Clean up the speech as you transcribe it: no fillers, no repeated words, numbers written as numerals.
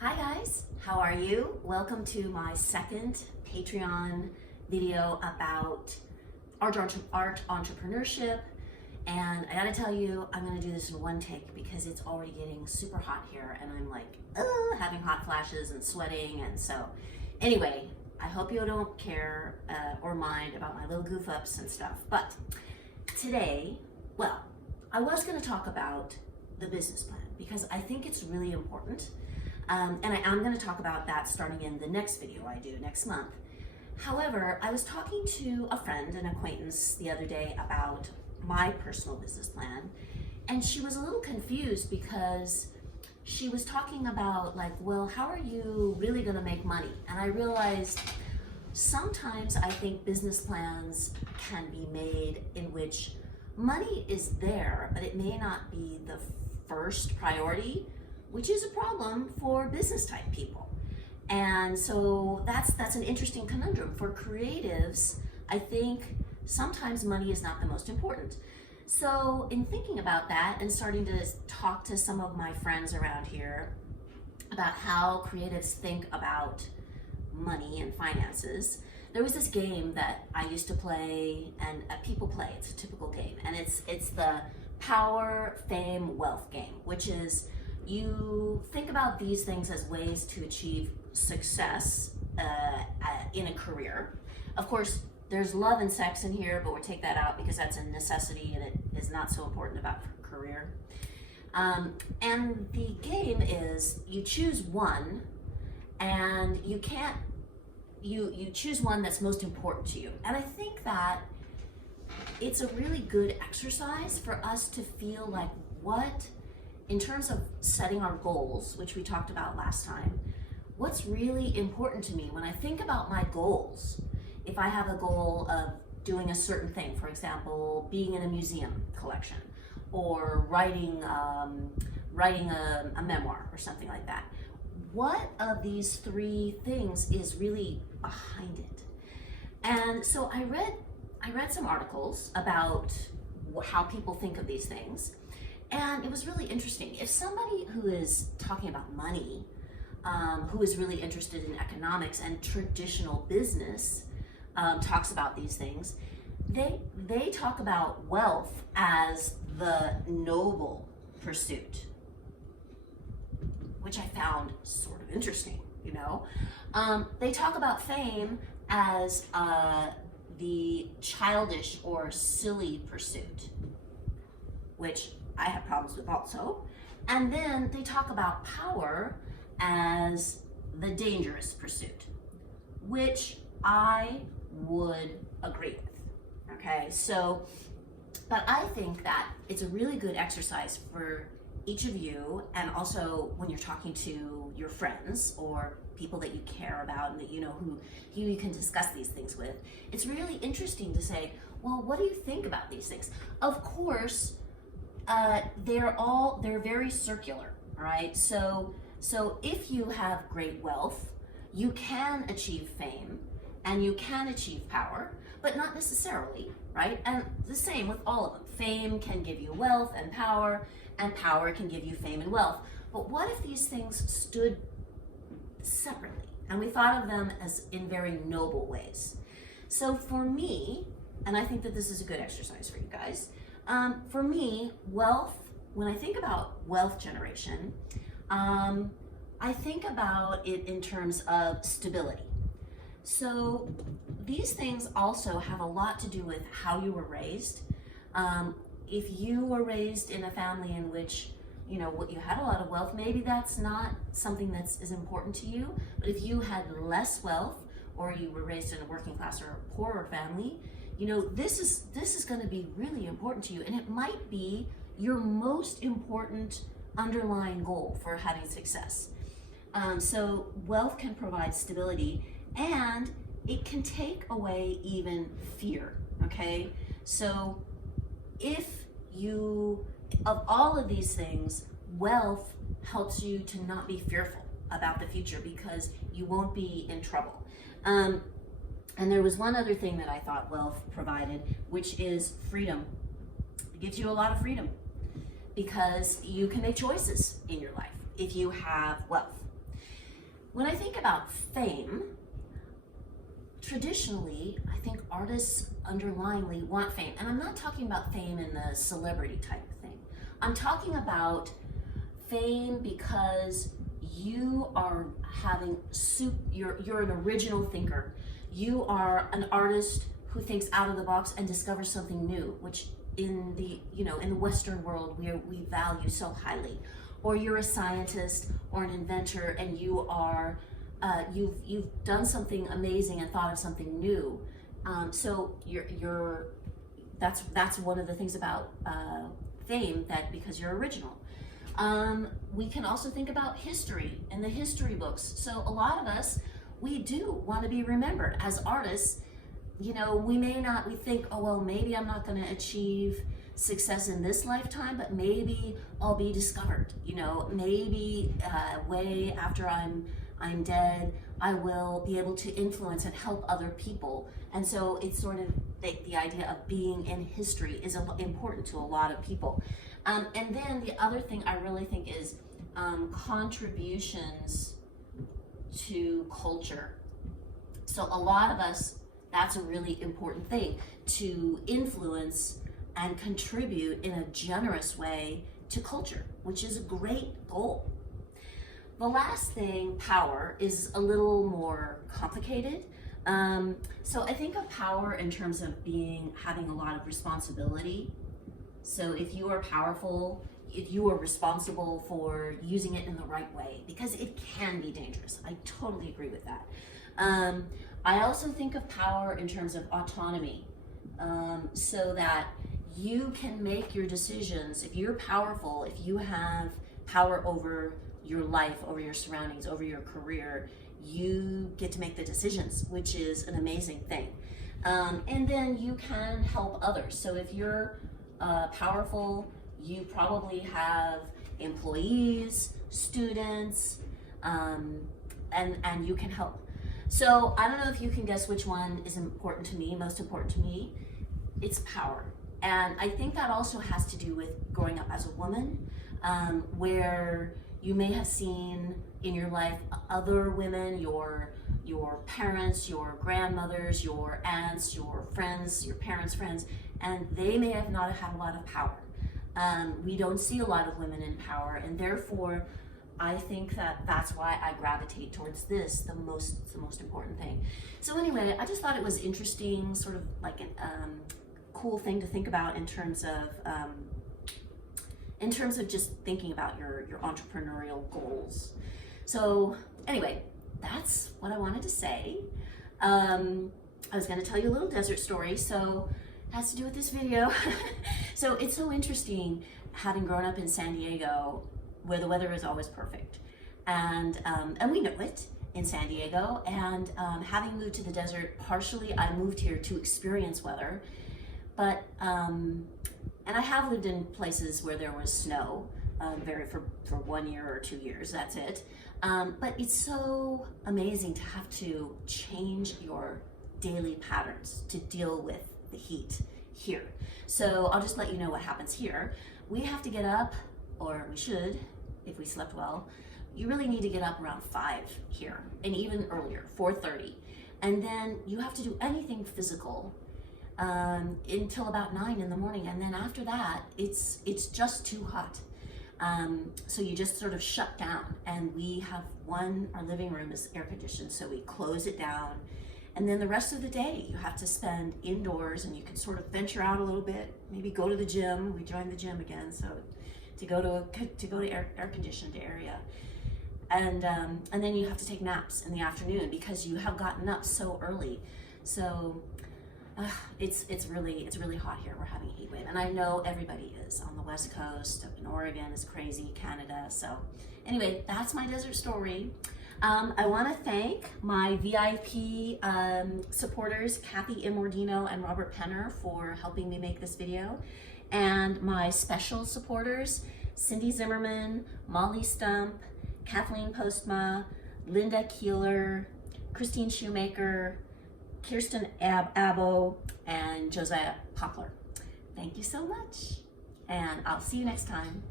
Hi guys, how are you? Welcome to my second Patreon video about art entrepreneurship. And I gotta tell you, I'm gonna do this in one take because it's already getting super hot here and I'm like, having hot flashes and sweating. And so anyway, I hope you don't care or mind about my little goof ups and stuff. But today, well, I was gonna talk about the business plan because I think it's really important. And I am going to talk about that starting in the next video I do next month. However, I was talking to a friend, an acquaintance, the other day about my personal business plan, and she was a little confused because she was talking about like, well, how are you really going to make money? And I realized sometimes I think business plans can be made in which money is there, but it may not be the first priority, which is a problem for business type people. And so that's an interesting conundrum. For creatives, I think sometimes money is not the most important. So in thinking about that and starting to talk to some of my friends around here about how creatives think about money and finances, there was this game that I used to play and people play. It's a typical game, and it's the power, fame, wealth game, which is you think about these things as ways to achieve success in a career. Of course, there's love and sex in here, but we'll take that out because that's a necessity and it is not so important about career. And the game is you choose one, and you choose one that's most important to you. And I think that it's a really good exercise for us to feel like in terms of setting our goals, which we talked about last time, what's really important to me when I think about my goals? If I have a goal of doing a certain thing, for example, being in a museum collection or writing a memoir or something like that, what of these three things is really behind it? And so I read some articles about how people think of these things. And it was really interesting. If somebody who is talking about money, who is really interested in economics and traditional business, talks about these things, they talk about wealth as the noble pursuit, which I found sort of interesting, you know. They talk about fame as the childish or silly pursuit, which I have problems with also. And then they talk about power as the dangerous pursuit, which I would agree with, okay? So, but I think that it's a really good exercise for each of you, and also when you're talking to your friends or people that you care about and that you know who you can discuss these things with, it's really interesting to say, well, what do you think about these things? Of course, they're very circular, right? So if you have great wealth, you can achieve fame and you can achieve power, but not necessarily, right? And the same with all of them. Fame can give you wealth and power can give you fame and wealth. But what if these things stood separately and we thought of them as in very noble ways? So for me, and I think that this is a good exercise for you guys, for me, wealth, when I think about wealth generation, I think about it in terms of stability. So these things also have a lot to do with how you were raised. If you were raised in a family in which, you had a lot of wealth, maybe that's not something that's as important to you. But if you had less wealth, or you were raised in a working class or a poorer family, this is going to be really important to you, and it might be your most important underlying goal for having success. So wealth can provide stability, and it can take away even fear, okay? So of all of these things, wealth helps you to not be fearful about the future because you won't be in trouble. And there was one other thing that I thought wealth provided, which is freedom. It gives you a lot of freedom because you can make choices in your life if you have wealth. when I think about fame, traditionally, I think artists underlyingly want fame. And I'm not talking about fame in the celebrity type of thing. I'm talking about fame because you are having you're an original thinker. You are an artist who thinks out of the box and discovers something new, which in the in the Western world we value so highly. Or you're a scientist or an inventor, and you are you've done something amazing and thought of something new. So that's one of the things about fame, that because you're original. We can also think about history and the history books. So a lot of us, we do want to be remembered as artists. We think, oh, well, maybe I'm not going to achieve success in this lifetime, but maybe I'll be discovered. Maybe way after I'm dead, I will be able to influence and help other people. And so it's sort of the idea of being in history is important to a lot of people. And then the other thing I really think is contributions to culture. So a lot of us, that's a really important thing, to influence and contribute in a generous way to culture, which is a great goal. The last thing, power, is a little more complicated. So I think of power in terms of having a lot of responsibility. So if you are powerful, if you are responsible for using it in the right way, because it can be dangerous. I totally agree with that. I also think of power in terms of autonomy, so that you can make your decisions. If you're powerful, if you have power over your life, over your surroundings, over your career, you get to make the decisions, which is an amazing thing. And then you can help others. So if you're powerful, you probably have employees, students, and you can help. So I don't know if you can guess which one is important to me, most important to me. It's power. And I think that also has to do with growing up as a woman, where you may have seen in your life other women, your parents, your grandmothers, your aunts, your friends, your parents' friends, and they may have not had a lot of power. We don't see a lot of women in power, and therefore I think that's why I gravitate towards this, the most important thing. So anyway, I just thought it was interesting, sort of like a cool thing to think about in terms of just thinking about your entrepreneurial goals. So anyway, that's what I wanted to say. I was going to tell you a little desert story, so it has to do with this video. So it's so interesting having grown up in San Diego, where the weather is always perfect, and we know it in San Diego. And having moved to the desert, partially I moved here to experience weather, but and I have lived in places where there was snow, for 1 year or 2 years. That's it. But it's so amazing to have to change your daily patterns to deal with the heat here. So I'll just let you know what happens here. We have to get up, or we should, if we slept well. You really need to get up around 5 here, and even earlier, 4:30. And then you have to do anything physical until about 9 in the morning. And then after that, it's just too hot. So you just sort of shut down. And we have our living room is air conditioned, so we close it down. And then the rest of the day you have to spend indoors, and you can sort of venture out a little bit, maybe go to the gym. We joined the gym again, so to go to air conditioned area. And then you have to take naps in the afternoon because you have gotten up so early. So it's really hot here. We're having a heat wave, and I know everybody is on the West Coast. Up in Oregon is crazy, Canada. So anyway, that's my desert story. I want to thank my VIP supporters, Kathy Immordino and Robert Penner, for helping me make this video, and my special supporters, Cindy Zimmerman, Molly Stump, Kathleen Postma, Linda Keeler, Christine Shoemaker, Kirsten Abbo, and Josiah Poplar. Thank you so much, and I'll see you next time.